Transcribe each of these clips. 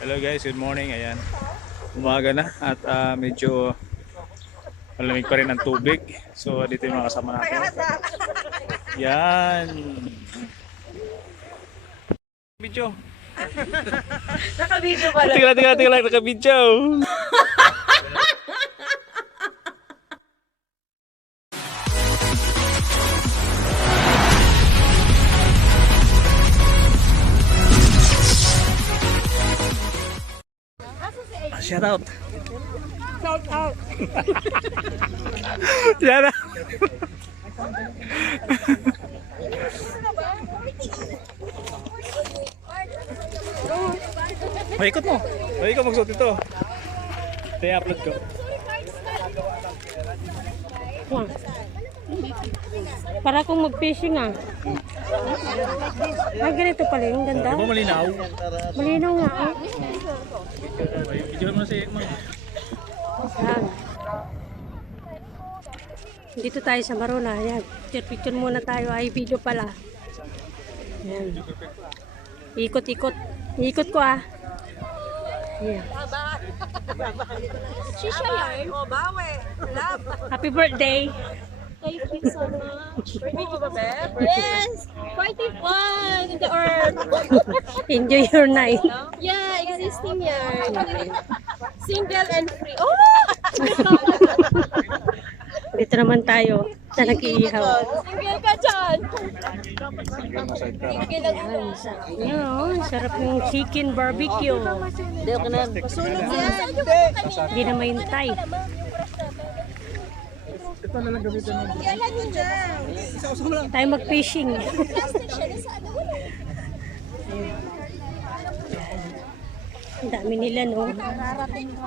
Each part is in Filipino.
Hello guys, good morning. Ayan. Umaga na at medyo malamig pa rin ang tubig. So dito yung mga kasama natin. Yan. Video. Naka-video pala. Tingnan lang, naka-video. Shout out. Shout out. Shout out. Ikot mo. Ikaw magsuot ito. Ito i-upload ko. Para akong mag-fishing ah. Ay, ganito pala yung ganda. Di ba malinaw? Malinaw nga ah. Video mo si Ma'am. Yan. Dito tayo sa Marona. Yan. Picture muna tayo. Ay, video pala. Yan. Ikot-ikot. Ikot ko ah. Yeah. Shisha yarn. O, bawe. Love. Happy birthday. Thank you so much. Birthday ko ba, Beb? Yes. 41 in the earth. Enjoy your night. Yeah, existing yarn. Single and free. Oh! Dito naman tayo sa nag-iihaw. Single ka dyan. Single lang. Yan oh, sarap ng chicken barbecue. Masunod siya. Hindi na mahintay. Kailan yun dyan? Tayo mag-fishing. Plastic siya. Nasa ano? Ang dami nila no. Narating mo.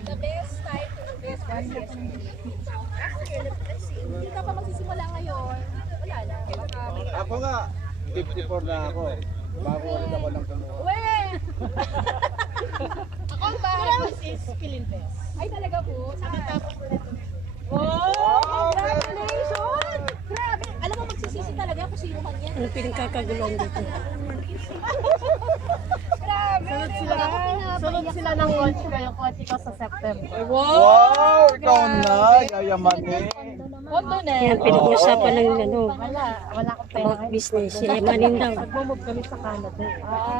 The best time to invest business. Hindi ka pa magsisimula ngayon. Wala na. Ako nga, 54 na ako. Bago ulit ako ng kumuha. Weh! Ako ba? Is Pilintes. Ay talaga po? Nakatapos ko nito. Oh! Congratulations! Grabe! Alam mo magsisisi talaga kung sino man yan. Ano pinagkakaguluhan dito? Grabe! Sunod sila ng launch ko, yung kotse ko sa September. Wow! Ikaw na! Yayamanin! Kondo na Yan, pinag-usapan ng ano, Wala akong pera. about business. Yamanin daw. Nag-move kami sa Canada.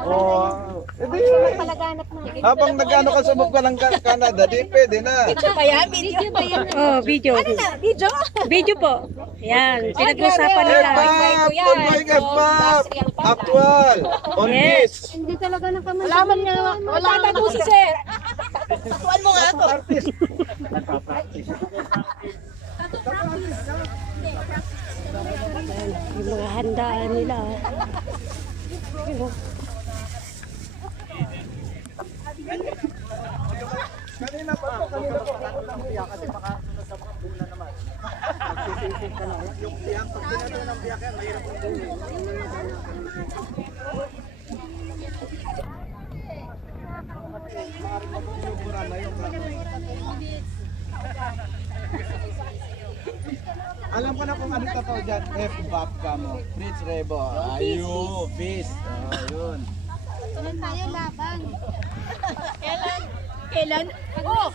Wow! Edi, Palaganap na. habang nag-ano ka sumog ka ng Canada, di pwede na. Ba yan? Video ba yan? Oh, video. Video? Video po. Yan, pinag-usapan nila. Pap! Pag-my God, Pap! Actual! On Yes. this! Hindi talaga nakaman. Wala nga, wala nga po si Sir. Tuwan mo nga ako. Yung mga handaan nila. Kanina pa po, takot ng biyak kasi baka sunod sa mga bulan naman. Magsisisig ka na. Yung biyak, pag ginagawa ng biyak yan, mahirap ang buhay. Alam ko na kung ano totoo dyan. F-bap ka mo. Fritz Rebo. Ayun. Fish. Ayun. Tunan tayo laban. Kailan? Oh!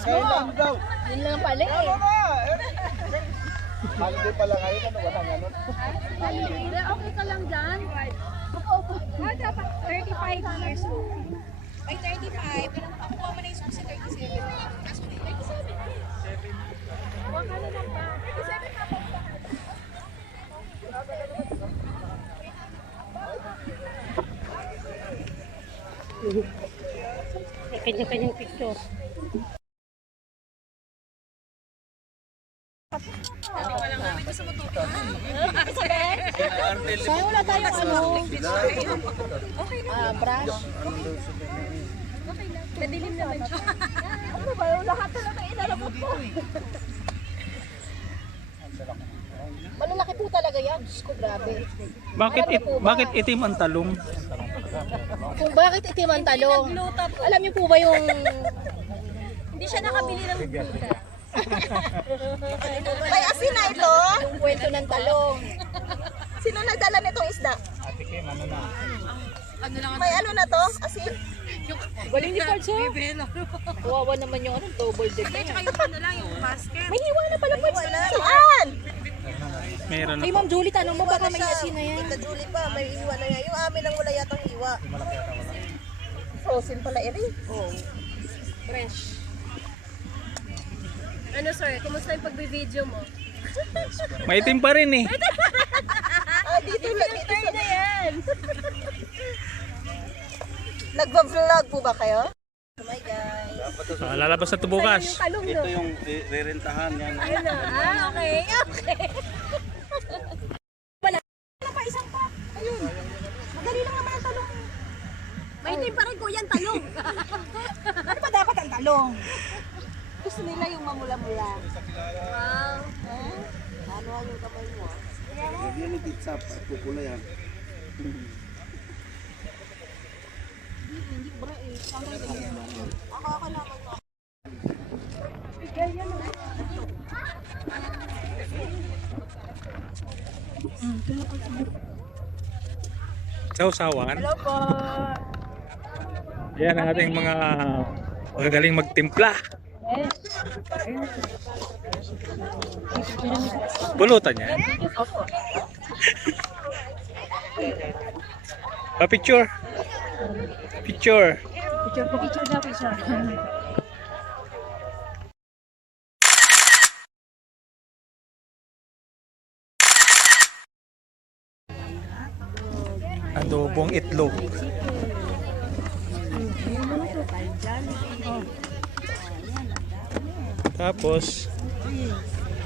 Kailan daw? Yun lang pala eh. Ano na? Holiday pala ngayon. Ano? Walang ganun. Okay ka lang dyan? Opo. Dapat 35 years old. Ay, 35. Pero nakuha mo na yung susi 37. Kaso 37. Huwag ka na lang ba? 37 na po. May kanya-kanyang picture. Kaya wala tayong ano. Brush. Okay lang. Madilim naman siya. Ano ba? Lahat talaga inalabot ko. Malalaki po talaga yan. Diyos ko, grabe. Bakit itim ang talong? Kung bakit itim ang talong. Alam niyo po ba yung... Hindi siya nakabili ng gluta. May asin na ito. Yung kwento ng talong. Sino nagdala nitong isda? tikim, ano na? May ano na to? Asin? Galing ni Pards, oh. Kawawa naman yung double deck. Tsaka yung ano lang, yung basket. May hiwa na pala, Pards. Saan? Meron na Kay po. Ma'am Julie, tanong mo baka may asin na yan. Tita Julie pa, may iwa na yan. Yung amin ang wala yatang iwa. Frozen pala rin. Fresh. Ano sir, kumusta yung pagbe-video mo? Maitim pa rin eh. Dito na yan. Nagva-vlog po ba kayo? Oh my guys. Lalabas na ito bukas. Talong Ito yung rerentahan yan. Ayun na. Okay. Wala pa, isang pa. Ayun. Madali lang naman ang talong. May team pa rin kuya ang talong. Ano ba dapat ang talong? Gusto nila yung mamula-mula. Wow. Ano yung kamay mo? Lagyan ni pizza, pupula yan. Ako naman. Sausawan. Hello po. Yan ang ating mga magagaling magtimpla. Bulutan yan. Pa-picture. Picture. Picture na, picture. Adobong itlog. Tapos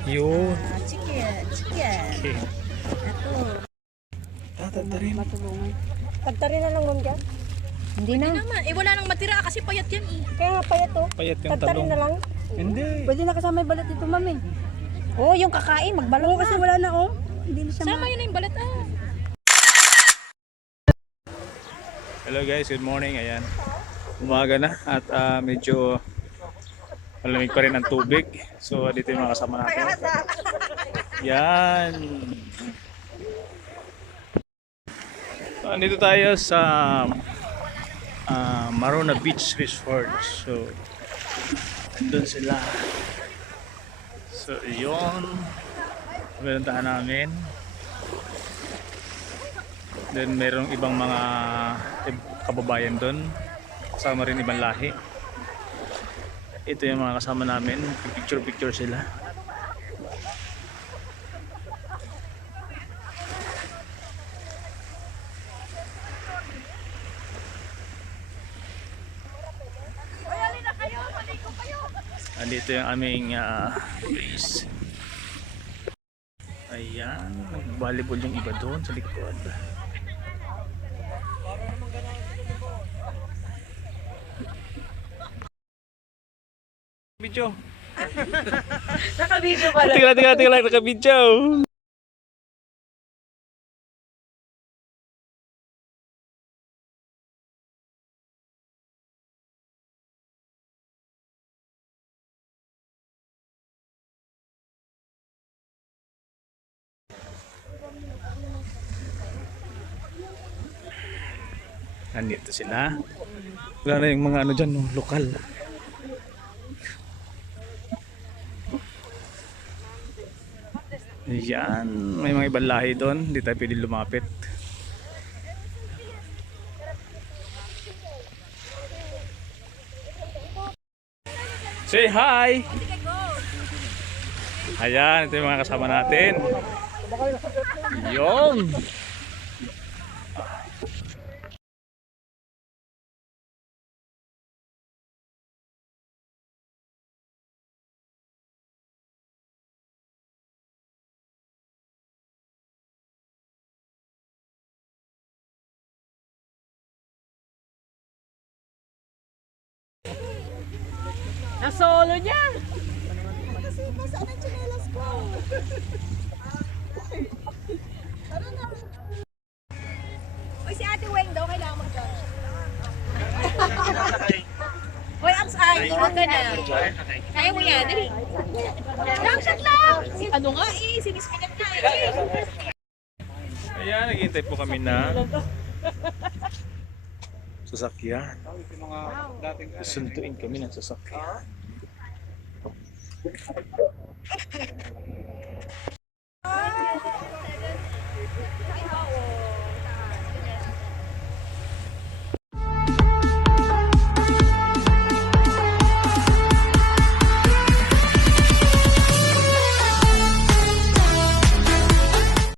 yun. Chicken. Okay. Tatatarin. Pagtari na lang ma'am dyan. Hindi naman. Eh wala nang matira kasi payat yan eh. Kaya nga payat to. Payat yung Pagtari talong. na lang. Hindi. Pwede na kasama yung balat dito ma'am eh. Oh, yung kakain, magbalong Oo kasi wala na oh. Hindi na siya Sama yun na yung balat ah. Hello guys, good morning. Ayan. Umaga na at medyo malamig pa rin ang tubig. So dito yung mga kasama natin. Yan. So, andito tayo sa Marona Beach Resort. So doon sila. So yun. Pinuntahan namin. Then merong ibang mga kababayan doon. Kasama rin ibang lahi. Ito yung mga kasama namin. Picture sila. Andito yung aming place. Ayan, nag-volleyball yung iba doon sa likod. Video. Naka-video pala. Tingnan lang, naka-video. Nandito sila. Wala na yung mga ano dyan, no, lokal. Yan, may mga ibang lahi doon, hindi tayo pwede lumapit. Say hi! Ayan, ito yung mga kasama natin. Yun! Nasolo niya. Saan ang chinelas ko? Tara na. Uy, si Ate Weng daw kailangan mag-judge. Uy, ay, huwag ka na. Kaya mo yan, dali. Lang, shot lang. Ano nga eh, sinisminat na eh. Ayan, naghihintay po kami na sasakyan. Yung mga dating Suntuin kami ng sasakyan.